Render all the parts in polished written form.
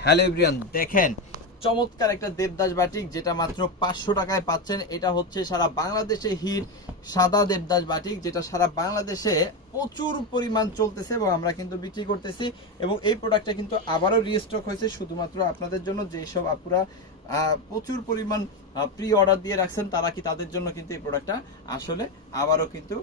Hello everyone, দেখেন চমৎকার একটা দেবদাস বাটিক যেটা মাত্র 500 টাকায় পাচ্ছেন। এটা হচ্ছে সারা বাংলাদেশে হিট সাদা দেবদাস বাটিক, যেটা সারা বাংলাদেশে প্রচুর পরিমাণ চলতেছে এবং আমরা কিন্তু বিক্রি করতেছি। এবং এই প্রোডাক্টটা কিন্তু আবারও রিস্টক হয়েছে শুধুমাত্র আপনাদের জন্য। যেসব আপুরা প্রচুর পরিমাণ প্রি অর্ডার দিয়ে রাখছেন তারা কি তাদের জন্য কিন্তু এই প্রোডাক্টটা আসলে আবারও কিন্তু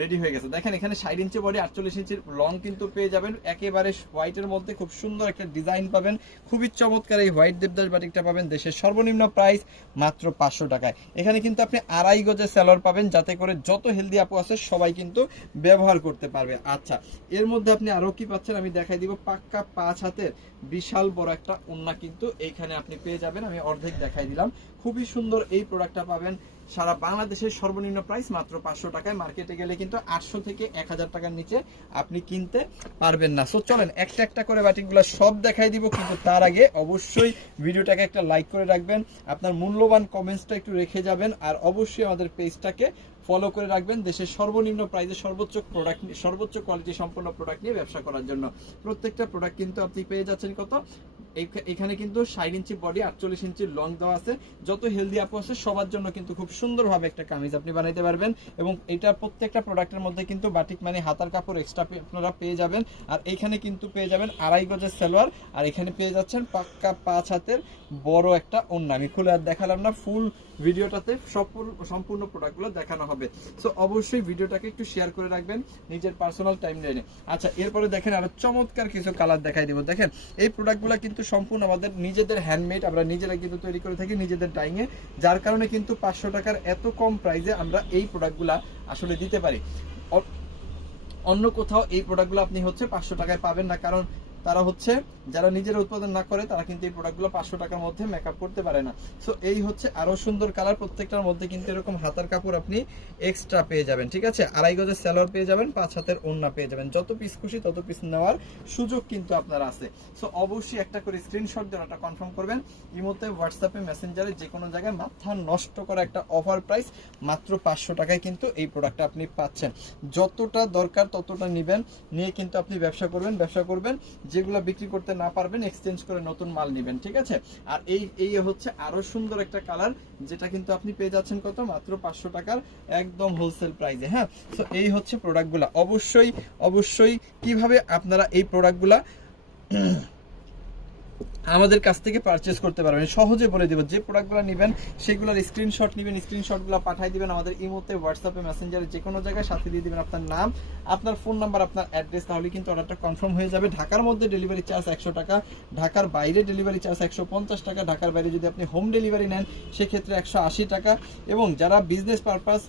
রেডি হয়ে গেছে। দেখেন এখানে 60 ইঞ্চি বডি, 48 ইঞ্চির লং কিন্তু পেয়ে যাবেন। একেবারে হোয়াইটের মধ্যে খুব সুন্দর একটা ডিজাইন পাবেন। খুবই চমৎকার এই হোয়াইট দেবদাস বাটিকটা পাবেন দেশের সর্বনিম্ন প্রাইস মাত্র 500 টাকায়। এখানে কিন্তু আপনি আড়াই গজের সেলর পাবেন, যাতে করে যত হেলদি আপু আছে সবাই কিন্তু ব্যবহার করতে পারবে। আচ্ছা, এর মধ্যে আপনি আরো কি পাচ্ছেন আমি দেখাই দিব। পাক্কা 5 হাতের বিশাল বড় একটা ওন্না কিন্তু এইখানে আপনি পেয়ে যাবেন। আমি অর্ধেক দেখাই দিলাম। খুবই সুন্দর এই প্রোডাক্টটা পাবেন সারা বাংলাদেশের সর্বনিম্ন প্রাইস মাত্র 500 টাকায়। মার্কেটে গেলে কিন্তু 800 থেকে 1000 টাকার নিচে আপনি কিনতে পারবেন না। সো চলেন একটা একটা করে বাটিকগুলো সব দেখাই দিব, কিন্তু তার আগে অবশ্যই ভিডিওটাকে একটা লাইক করে রাখবেন, আপনার মূল্যবান কমেন্টসটা একটু রেখে যাবেন, আর অবশ্যই আমাদের পেজটাকে ফলো করে রাখবেন দেশের সর্বনিম্ন প্রাইসে সর্বোচ্চ প্রোডাক্ট, সর্বোচ্চ কোয়ালিটি সম্পন্ন প্রোডাক্ট নিয়ে ব্যবসা করার জন্য। প্রত্যেকটা প্রোডাক্ট কিন্তু আপনি পেয়ে যাচ্ছেন কত, এখানে কিন্তু 60 ইঞ্চি বডি, 48 ইঞ্চি লং দেওয়া আছে। যত হেলদি আপু আছে সবার জন্য কিন্তু খুব সুন্দরভাবে একটা কামিজ আপনি বানাইতে পারবেন। এবং এটা প্রত্যেকটা প্রোডাক্টের মধ্যে কিন্তু বাটিক মানে হাতার কাপড় এক্সট্রা আপনারা পেয়ে যাবেন। আর এখানে কিন্তু পেয়ে যাবেন আড়াই গজের সালোয়ার, আর এখানে পেয়ে যাচ্ছেন পাক্কা 5 হাতের বড় একটা ওন্না। আমি খুলে আর দেখালাম না, ফুল ভিডিওটাতে সম্পূর্ণ প্রোডাক্টগুলো দেখানো হবে। সো অবশ্যই ভিডিওটাকে একটু শেয়ার করে রাখবেন নিজের পার্সোনাল টাইম লাইনে। আচ্ছা, এরপরে দেখেন আরো চমৎকার কিছু কালার দেখাই দিব। দেখেন এই প্রোডাক্টগুলো কিন্তু সম্পূর্ণ আমাদের নিজেদের হ্যান্ডমেড, আমরা নিজেরা কিন্তু তৈরি করে থাকি নিজেদের ডাইংয়ে, যার কারণে কিন্তু 500 টাকার এত কম প্রাইসে আমরা এই প্রোডাক্টগুলো আসলে দিতে পারি। অন্য কোথাও এই প্রোডাক্টগুলো আপনি হচ্ছে 500 টাকায় পাবেন না, কারণ তারা হচ্ছে যারা নিজেরা উৎপাদন না করে তারা কিন্তু এই প্রোডাক্টগুলো 500 টাকার মধ্যে মেকআপ করতে পারে না। সো এই হচ্ছে আরো সুন্দর কালার। প্রত্যেকটার মধ্যে কিন্তু এরকম হাতার কাপড় আপনি এক্সট্রা পেয়ে যাবেন, ঠিক আছে। আড়াই গজের সালোয়ার পেয়ে যাবেন, 5 হাতের ওন্না পেয়ে যাবেন। যত পিস খুশি তত পিস নেওয়ার সুযোগ কিন্তু আপনার আছে। সো অবশ্যই একটা করে স্ক্রিনশট দিয়ে ওটা কনফার্ম করবেন। ইমোতে, হোয়াটসঅ্যাপে, মেসেঞ্জারে যে কোনো জায়গায় মাথা নষ্ট করা একটা অফার প্রাইস মাত্র 500 টাকায় কিন্তু এই প্রোডাক্টটা আপনি পাচ্ছেন। যতটা দরকার ততটা নেবেন, নিয়ে কিন্তু আপনি ব্যবসা করবেন। যেগুলো বিক্রি করতে না পারবেন এক্সচেঞ্জ করে নতুন মাল নেবেন, ঠিক আছে। আর এই হচ্ছে আরো সুন্দর একটা কালার, যেটা কিন্তু আপনি পেয়ে যাচ্ছেন কত, মাত্র 500 টাকার একদম হোলসেল প্রাইসে। হ্যাঁ, সো এই হচ্ছে প্রোডাক্টগুলা। অবশ্যই কিভাবে আপনারা এই প্রোডাক্টগুলা আমাদের কাছ থেকে পারচেজ করতে পারবেন সহজে বলে দেব। যে প্রোডাক্টগুলো নেবেন সেগুলোর স্ক্রিনশট নেবেন, স্ক্রিনশটগুলো পাঠিয়ে দিবেন আমাদের ইমোতে, হোয়াটসঅ্যাপে, মেসেঞ্জারে যে কোনো জায়গায়, সাথে দিয়ে দিবেন আপনার নাম, আপনার ফোন নাম্বার, আপনার অ্যাড্রেস, তাহলে কিন্তু অর্ডারটা কনফার্ম হয়ে যাবে। ঢাকার মধ্যে ডেলিভারি চার্জ 100 টাকা, ঢাকার বাইরে ডেলিভারি চার্জ 150 টাকা, ঢাকার বাইরে যদি আপনি হোম ডেলিভারি নেন সেক্ষেত্রে 180 টাকা। এবং যারা বিজনেস পারপাস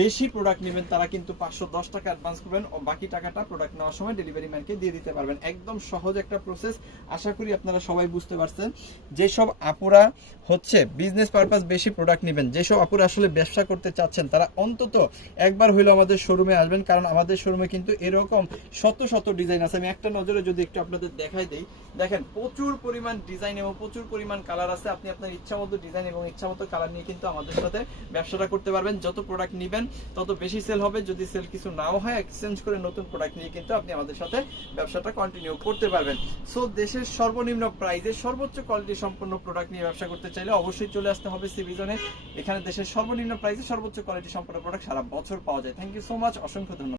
বেশি প্রোডাক্ট নেবেন তারা কিন্তু 510 টাকা অ্যাডভান্স করবেন, ও বাকি টাকাটা প্রোডাক্ট নেওয়ার সময় ডেলিভারি ম্যানকে দিয়ে দিতে পারবেন। একদম সহজ একটা প্রসেস, আশা করি আপনারা সবাই বুঝতে পারছেন। যেসব আপুরা হচ্ছে বিজনেস পারপাস বেশি প্রোডাক্ট নেবেন, যেসব আপুরা আসলে ব্যবসা করতে চাচ্ছেন, তারা অন্তত একবার হইলেও আমাদের শোরুমে আসবেন, কারণ আমাদের শোরুমে কিন্তু এরকম শত ডিজাইন আছে। আমি একটা নজরে যদি একটু আপনাদের দেখাই দেই, দেখেন প্রচুর পরিমাণ ডিজাইন এবং প্রচুর পরিমাণ কালার আছে। আপনি আপনার ইচ্ছা মতো ডিজাইন এবং ইচ্ছা মতো কালার নিয়ে কিন্তু আমাদের সাথে ব্যবসাটা করতে পারবেন। যত প্রোডাক্ট নেবেন তত বেশি সেল হবে। যদি সেল কিছু নাও হয় এক্সচেঞ্জ করে নতুন প্রোডাক্ট নিয়ে কিন্তু আপনি আমাদের সাথে ব্যবসাটা কন্টিনিউ করতে পারবেন। সো দেশের সর্বনিম্ন প্রাইসে সর্বোচ্চ কোয়ালিটি সম্পন্ন প্রোডাক্ট নিয়ে ব্যবসা করতে চাইলে অবশ্যই চলে আসতে হবে সিবি জোনে। এখানে দেশের সর্বনিম্ন প্রাইসে সর্বোচ্চ কোয়ালিটি সম্পন্ন প্রোডাক্ট সারা বছর পাওয়া যায়। থ্যাংক ইউ সো মাচ, অসংখ্য ধন্যবাদ।